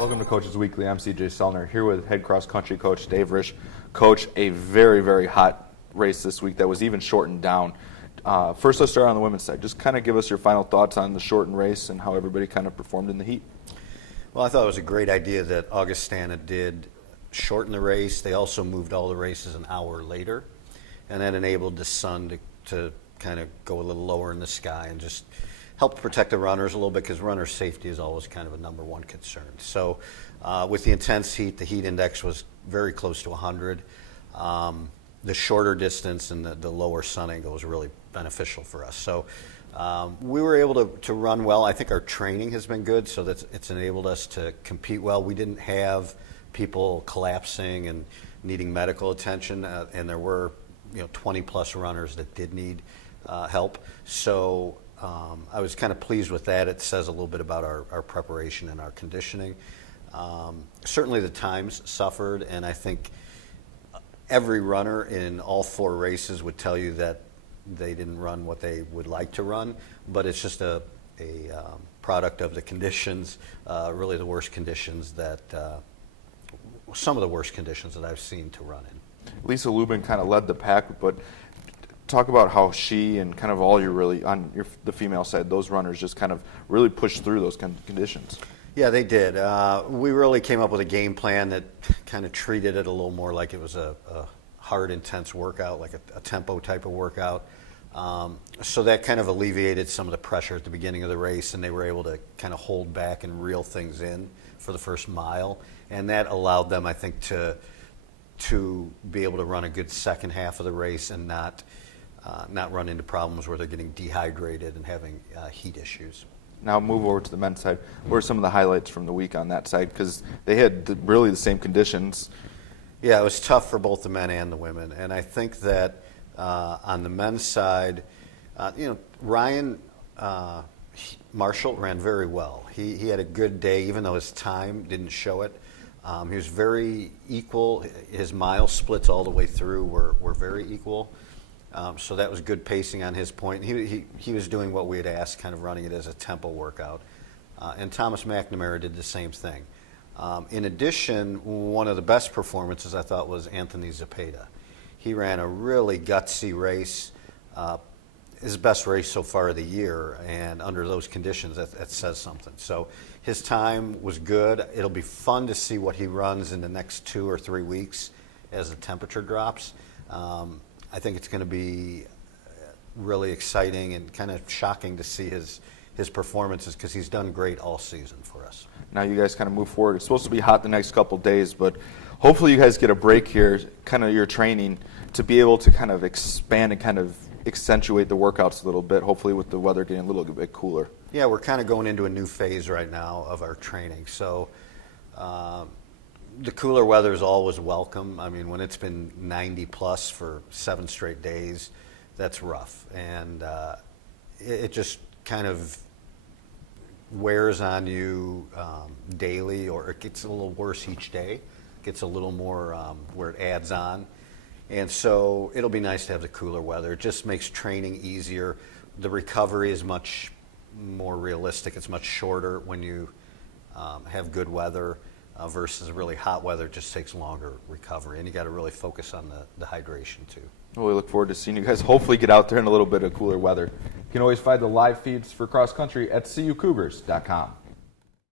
Welcome to Coaches Weekly. I'm CJ Selner here with head cross country coach Dave Risch. Coach, a very, very hot race this week that was even shortened down. First, let's start on the women's side. Just kind of give us your final thoughts on the shortened race and how everybody kind of performed in the heat. Well, I thought it was a great idea that Augustana did shorten the race. They also moved all the races an hour later, and that enabled the sun to kind of go a little lower in the sky and just help protect the runners a little bit, because runner safety is always kind of a number one concern. So with the intense heat, the heat index was very close to 100. The shorter distance and the lower sun angle was really beneficial for us. So we were able to run well. I think our training has been good, so that it's enabled us to compete well. We didn't have people collapsing and needing medical attention, and there were 20 plus runners that did need help. So I was kind of pleased with that. It says a little bit about our preparation and our conditioning. Certainly the times suffered, and I think every runner in all four races would tell you that they didn't run what they would like to run, but it's just a product of the conditions, really the worst conditions some of the worst conditions that I've seen to run in. Lisa Lubin kind of led the pack, but talk about how she and kind of all the female side, those runners just kind of really pushed through those kind of conditions. Yeah, they did. We really came up with a game plan that kind of treated it a little more like it was a hard, intense workout, like a tempo type of workout. So that kind of alleviated some of the pressure at the beginning of the race, and they were able to kind of hold back and reel things in for the first mile. And that allowed them, I think, to be able to run a good second half of the race and not run into problems where they're getting dehydrated and having heat issues. Now move over to the men's side. What are some of the highlights from the week on that side? Because they had really the same conditions. Yeah, it was tough for both the men and the women. And I think that on the men's side, Ryan Marshall ran very well. He had a good day, even though his time didn't show it. He was very equal. His mile splits all the way through were very equal. So that was good pacing on his point. He was doing what we had asked, kind of running it as a tempo workout. And Thomas McNamara did the same thing. In addition, one of the best performances I thought was Anthony Zepeda. He ran a really gutsy race, his best race so far of the year, and under those conditions, that says something. So his time was good. It'll be fun to see what he runs in the next 2 or 3 weeks as the temperature drops. I think it's going to be really exciting and kind of shocking to see his performances, because he's done great all season for us. Now you guys kind of move forward. It's supposed to be hot the next couple of days, but hopefully you guys get a break here, kind of your training, to be able to kind of expand and kind of accentuate the workouts a little bit, hopefully with the weather getting a little bit cooler. Yeah, we're kind of going into a new phase right now of our training. So the cooler weather is always welcome. I mean, when it's been 90 plus for 7 straight days, that's rough. And it just kind of wears on you daily, or it gets a little worse each day. It gets a little more where it adds on. And so it'll be nice to have the cooler weather. It just makes training easier. The recovery is much more realistic. It's much shorter when you have good weather. Versus really hot weather, just takes longer recovery, and you got to really focus on the hydration too. Well, we look forward to seeing you guys hopefully get out there in a little bit of cooler weather. You can always find the live feeds for cross country at CUCougars.com.